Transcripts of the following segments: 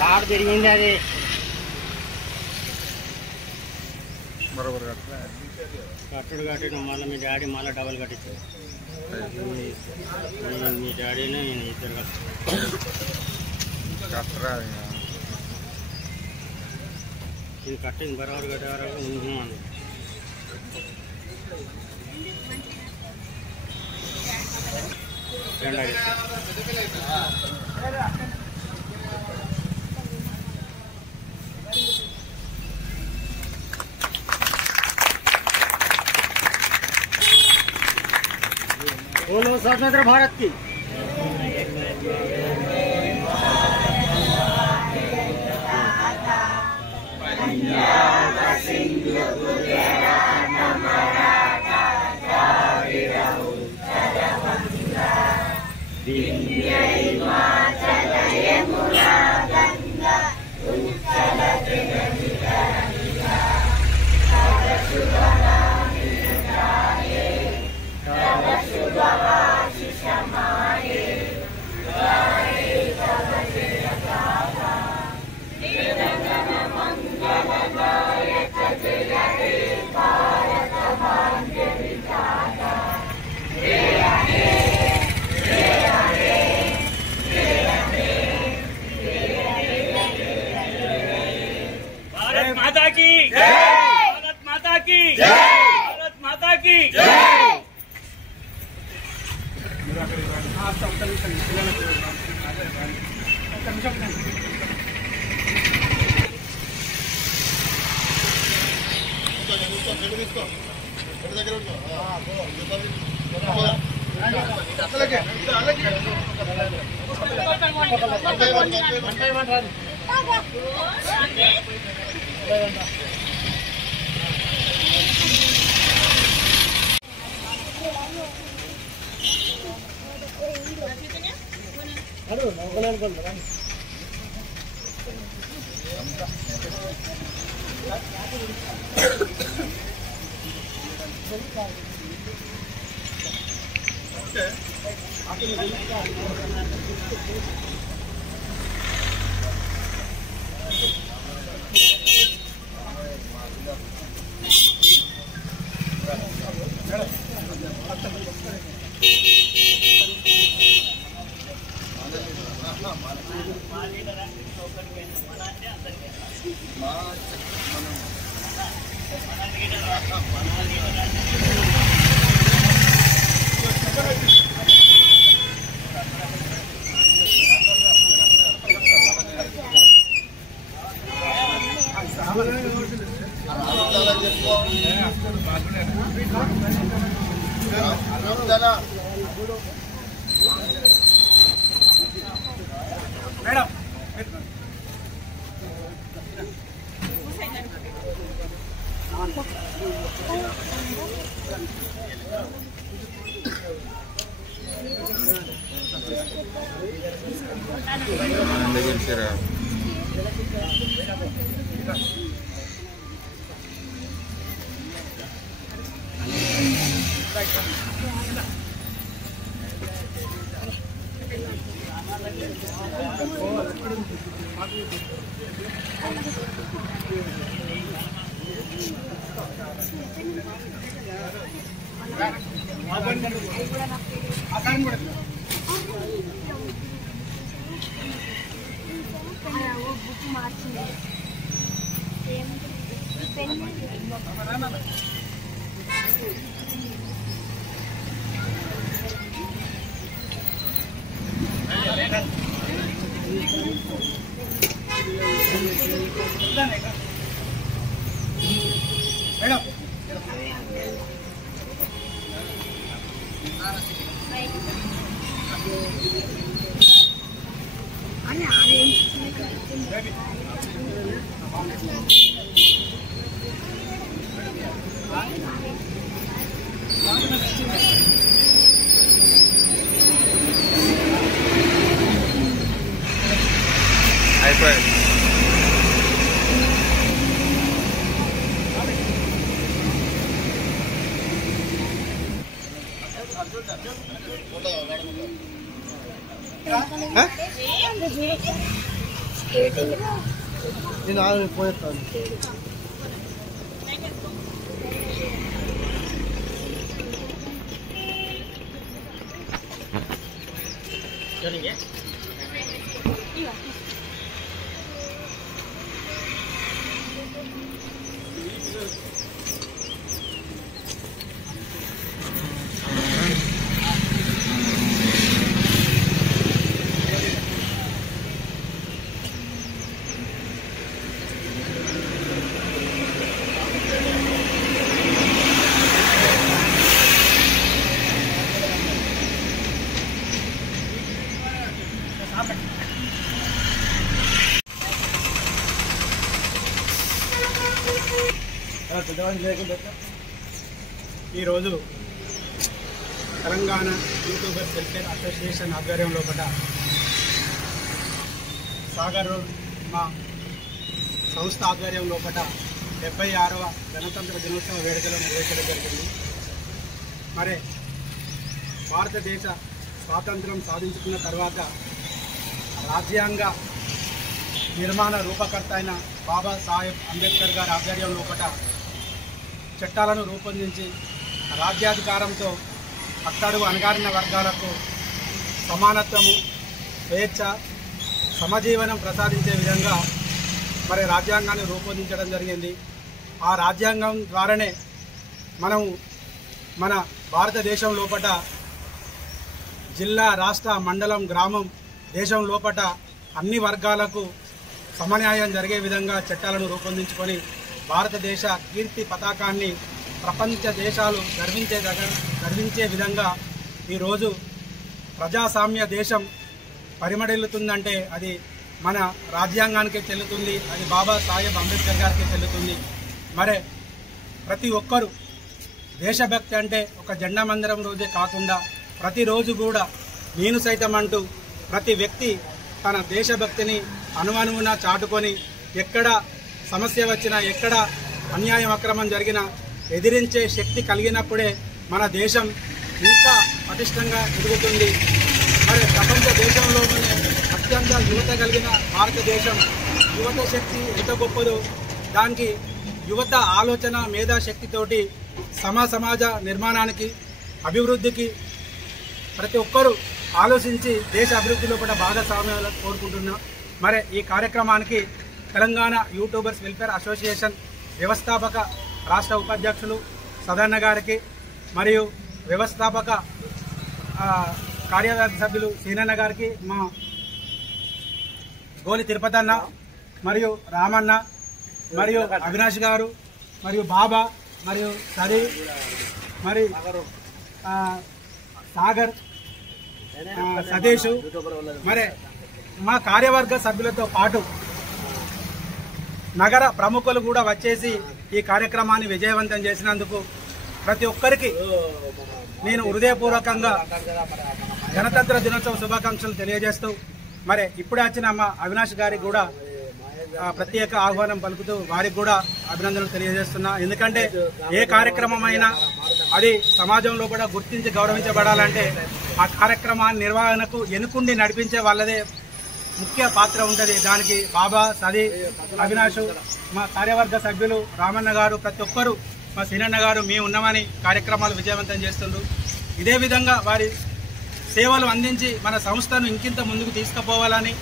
తాడు తిరిగింది అది బరోబర్ కట్టుడు కట్టిన మళ్ళీ మీ డాడీ మళ్ళీ డబల్ కట్టించాడు మీ డాడీనే నేను ఇద్దరు కట్టరా ఇది కట్టింది బరాబర్ కట్టే వరకు ఉంది రెండు बोलो स्वतंत्र भारत की। माता की भारत माता की भारत माता की నేను ఆమె పోయేస్తాను. ఈరోజు తెలంగాణ యూట్యూబర్స్ వెల్ఫేర్ అసోసియేషన్ ఆధ్వర్యంలో కూడా సాగర్ రోడ్ మా సంస్థ ఆధ్వర్యంలో కూడా 76వ గణతంత్ర దినోత్సవ వేడుకలు నిర్వహించడం జరిగింది. మరి భారతదేశ స్వాతంత్రం సాధించుకున్న తర్వాత రాజ్యాంగ నిర్మాణ రూపకర్త అయిన బాబాసాహెబ్ అంబేద్కర్ గారి ఆధ్వర్యంలో ఒకట చట్టాలను రూపొందించి రాజ్యాధికారంతో అట్టడుగు అణగారిన వర్గాలకు సమానత్వము, స్వేచ్ఛ, సమజీవనం ప్రసాదించే విధంగా మరి రాజ్యాంగాన్ని రూపొందించడం జరిగింది. ఆ రాజ్యాంగం ద్వారానే మనం మన భారతదేశం లోపట జిల్లా, రాష్ట్ర, మండలం, గ్రామం, దేశం లోపట అన్ని వర్గాలకు సమన్యాయం జరిగే విధంగా చట్టాలను రూపొందించుకొని భారతదేశ కీర్తి పతాకాన్ని ప్రపంచ దేశాలు గర్వించే విధంగా ఈరోజు ప్రజాస్వామ్య దేశం పరిమళిల్లుతుందంటే అది మన రాజ్యాంగానికి చెల్లుతుంది, అది బాబాసాహెబ్ అంబేద్కర్ గారికి చెల్లుతుంది. మరి ప్రతి ఒక్కరూ దేశభక్తి అంటే ఒక జెండా మందిరం రోజే కాకుండా ప్రతిరోజు కూడా నేను సైతం అంటూ ప్రతి వ్యక్తి తన దేశభక్తిని అనువనువున చాటుకొని ఎక్కడ సమస్య వచ్చినా, ఎక్కడ అన్యాయం అక్రమం జరిగినా ఎదిరించే శక్తి కలిగినప్పుడే మన దేశం ఇంకా పటిష్టంగా ఎదుగుతుంది. మరి ప్రపంచ దేశంలోనే అత్యంత యువత కలిగిన భారతదేశం యువత శక్తి ఎంత గొప్పదో దానికి యువత ఆలోచన మేధాశక్తితోటి సమాజ నిర్మాణానికి, అభివృద్ధికి ప్రతి ఒక్కరూ ఆలోచించి దేశ అభివృద్ధిలో కూడా భాగస్వామ్యాలను కోరుకుంటున్నాం. మరి ఈ కార్యక్రమానికి తెలంగాణ యూట్యూబర్స్ వెల్ఫేర్ అసోసియేషన్ వ్యవస్థాపక రాష్ట్ర ఉపాధ్యక్షులు సదన్న గారికి మరియు వ్యవస్థాపక కార్యవర్గ సభ్యులు సీనన్న గారికి, మా గోలి తిరుపతి అన్న మరియు రామన్న మరియు అవినాష్ గారు మరియు బాబా మరియు సరి మరి సాగర్, సతీష్, మరి మా కార్యవర్గ సభ్యులతో పాటు నగర ప్రముఖులు కూడా వచ్చేసి ఈ కార్యక్రమాన్ని విజయవంతం చేసినందుకు ప్రతి ఒక్కరికి నేను హృదయపూర్వకంగా గణతంత్ర దినోత్సవ శుభాకాంక్షలు తెలియజేస్తూ మరి ఇప్పుడే వచ్చిన మా అవినాష్ గారికి కూడా ప్రత్యేక ఆహ్వానం పలుకుతూ వారికి కూడా అభినందనలు తెలియజేస్తున్నా. ఎందుకంటే ఏ కార్యక్రమం అయినా అది సమాజంలో కూడా గుర్తించి గౌరవించబడాలంటే ఆ కార్యక్రమాన్ని నిర్వహణకు ఎన్నుకుండి నడిపించే వాళ్ళదే ముఖ్య పాత్ర ఉంటుంది. దానికి బాబా, సది, అవినాష్, మా కార్యవర్గ సభ్యులు రామన్న గారు, ప్రతి ఒక్కరూ, మా సీనన్న గారు మేము ఉన్నామని కార్యక్రమాలు విజయవంతం చేస్తుండ్రు. ఇదే విధంగా వారి సేవలు అందించి మన సంస్థను ఇంకింత ముందుకు తీసుకుపోవాలని,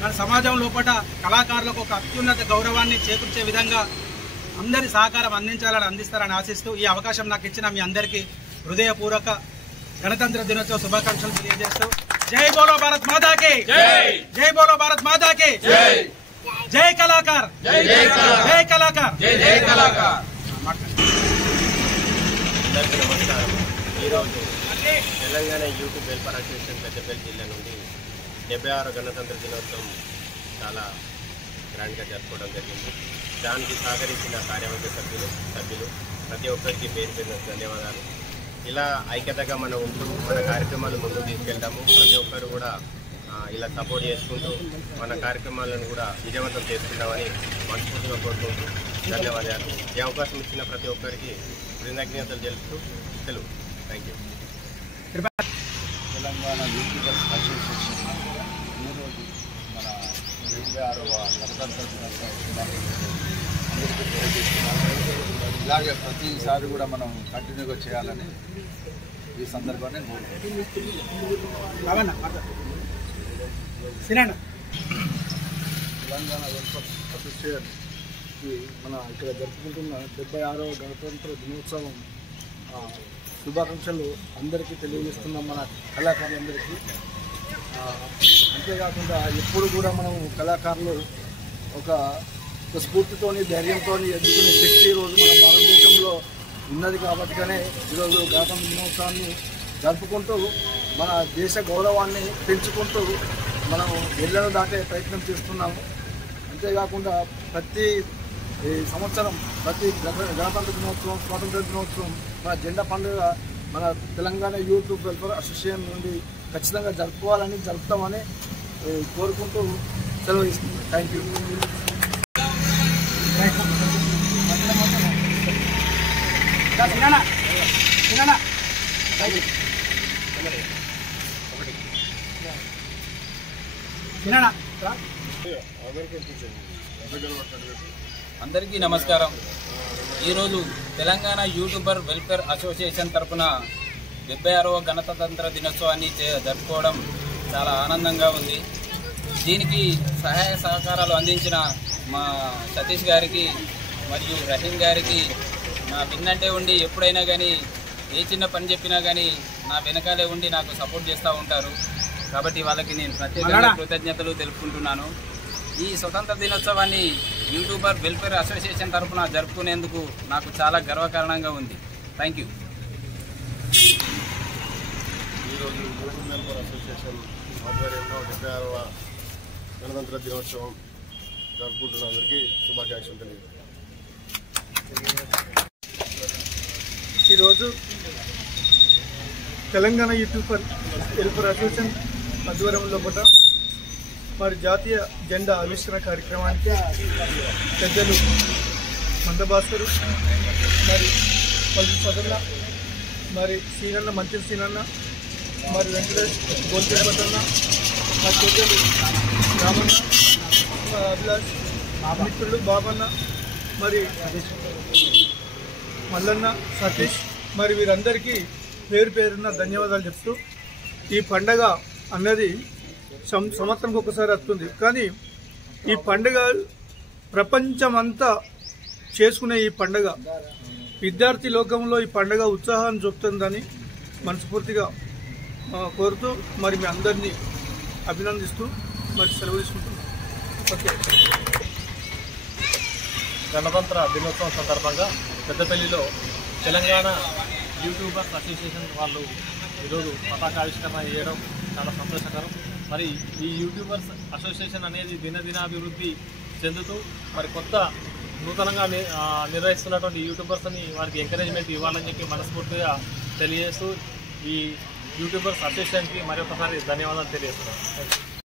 మన సమాజం లోపల కళాకారులకు ఒక అత్యున్నత గౌరవాన్ని చేకూర్చే విధంగా అందరి సహకారం అందిస్తారని ఆశిస్తూ ఈ అవకాశం నాకు ఇచ్చిన మీ అందరికీ హృదయపూర్వక గణతంత్ర దినోత్సవ శుభాకాంక్షలు తెలియజేస్తూ జై బోలో భారత్ మాతా కి జై బోలో భారత్ మాతా కి జై కళాకార్ జై కళాకార్ జై కళాకార్. నమస్కారం. ఈరోజు Telangana YouTube welfare association Peddapalli జిల్లా నుండి 76 గణతంత్ర దినోత్సవం చాలా గ్రాండ్గా జరుపుకోవడం జరిగింది. దానికి సహకరించిన కార్యవర్గ సభ్యులు ప్రతి ఒక్కరికి పేరు పేరున ధన్యవాదాలు. ఇలా ఐక్యతగా మనం ఉంటూ మన కార్యక్రమాలు ముందుకు తీసుకెళ్తాము. ప్రతి ఒక్కరు కూడా ఇలా సపోర్ట్ చేసుకుంటూ మన కార్యక్రమాలను కూడా విజయవంతం చేసుకుంటామని మనస్ఫూర్తిగా కోరుకుంటూ ధన్యవాదాలు. ఈ అవకాశం ఇచ్చిన ప్రతి ఒక్కరికి కృతజ్ఞతలు తెలుపుతూ సెలవు. Thank you. Telangana YouTubers association ఈరోజు మన 76వ గణతంత్ర దినోత్సవం అందరికీ తెలియజేస్తున్నాము. ఇలాగే ప్రతిసారి కూడా మనం కంటిన్యూగా చేయాలని ఈ సందర్భాన్ని తెలంగాణ వెల్ఫేర్ అసోసియేషన్కి మన ఇక్కడ జరుపుకుంటున్న 76వ గణతంత్ర దినోత్సవం శుభాకాంక్షలు అందరికీ తెలియజేస్తున్నాం, మన కళాకారులందరికీ. అంతేకాకుండా ఎప్పుడు కూడా మనం కళాకారులు ఒక స్ఫూర్తితోని, ధైర్యంతో ఎదుర్కొనే శక్తి ఈరోజు మన భారతదేశంలో ఉన్నది. కాబట్టిగానే ఈరోజు గణతంత్ర దినోత్సవాన్ని జరుపుకుంటూ మన దేశ గౌరవాన్ని పెంచుకుంటూ మనం ఎల్లను దాటే ప్రయత్నం చేస్తున్నాము. అంతేకాకుండా ప్రతి సంవత్సరం ప్రతి గణతంత్ర దినోత్సవం, స్వాతంత్ర దినోత్సవం మన జెండా పండుగ మన తెలంగాణ యూత్ వెల్ఫేర్ అసోసియేషన్ నుండి ఖచ్చితంగా జరుపుతామని కోరుకుంటూ సెలవు ఇస్తుంది. Thank you. అందరికీ నమస్కారం. ఈరోజు తెలంగాణ యూట్యూబర్ వెల్ఫేర్ అసోసియేషన్ తరఫున 76వ గణతంత్ర దినోత్సవాన్ని జరుపుకోవడం చాలా ఆనందంగా ఉంది. దీనికి సహాయ సహకారాలు అందించిన మా సతీష్ గారికి మరియు రహీం గారికి నా విన్నంటే ఉండి ఎప్పుడైనా కానీ ఏ చిన్న పని చెప్పినా కానీ నా వెనకాలే ఉండి నాకు సపోర్ట్ చేస్తూ ఉంటారు. కాబట్టి వాళ్ళకి నేను ప్రత్యేకంగా కృతజ్ఞతలు తెలుపుకుంటున్నాను. ఈ స్వతంత్ర దినోత్సవాన్ని యూట్యూబర్ వెల్ఫేర్ అసోసియేషన్ తరఫున జరుపుకునేందుకు నాకు చాలా గర్వకారణంగా ఉంది. Thank you. ఈరోజు యూట్యూబ్ వెల్ఫేర్ అసోసియేషన్ ఆధ్వర్యంలో 76వ గణతంత్ర దినోత్సవం జరుపుకుంటున్న అందరికీ శుభాకాంక్షలు తెలియదు. ఈరోజు తెలంగాణ యూట్యూబర్ వెల్ఫేర్ అసోసియేషన్ ఆధ్వర్యంలో కూడా మరి జాతీయ జెండా ఆవిష్కరణ కార్యక్రమానికి పెద్దలు మందభాస్కరు, మరి పల్లి సదన్న, మరి సీనన్న, మంచి సీనన్న, మరి వెంకటేష్ గోల్తిరుపతన్న, మరి పెద్దలు రామన్న, అభిలాష్, మిత్రులు బాబన్న, మరి మల్లన్న, సతీష్, మరి వీరందరికీ పేరు పేరున్న ధన్యవాదాలు చెప్తూ, ఈ పండగ అన్నది సంవత్సరంకి ఒకసారి వస్తుంది. కానీ ఈ పండుగ ప్రపంచమంతా చేసుకునే ఈ పండుగ విద్యార్థి లోకంలో ఈ పండుగ ఉత్సాహాన్ని చూపుతుందని మనస్ఫూర్తిగా కోరుతూ మరి మీ అందరినీ అభినందిస్తూ మరి సెలవు తీసుకుంటున్నాం. ఓకే. గణతంత్ర దినోత్సవం సందర్భంగా పెద్దపల్లిలో తెలంగాణ యూట్యూబర్ అసోసియేషన్ వాళ్ళు ఈరోజు పతాకావిష్కరణ చేయడం చాలా సంతోషకరం. మరి ఈ యూట్యూబర్స్ అసోసియేషన్ అనేది దినదినాభివృద్ధి చెందుతూ మరి కొత్త నూతనంగా నిర్వహిస్తున్నటువంటి యూట్యూబర్స్ని వారికి ఎంకరేజ్మెంట్ ఇవ్వాలని చెప్పి మనస్ఫూర్తిగా తెలియజేస్తూ ఈ యూట్యూబర్స్ అసోసియేషన్కి మరొకసారి ధన్యవాదాలు తెలియజేస్తున్నాను.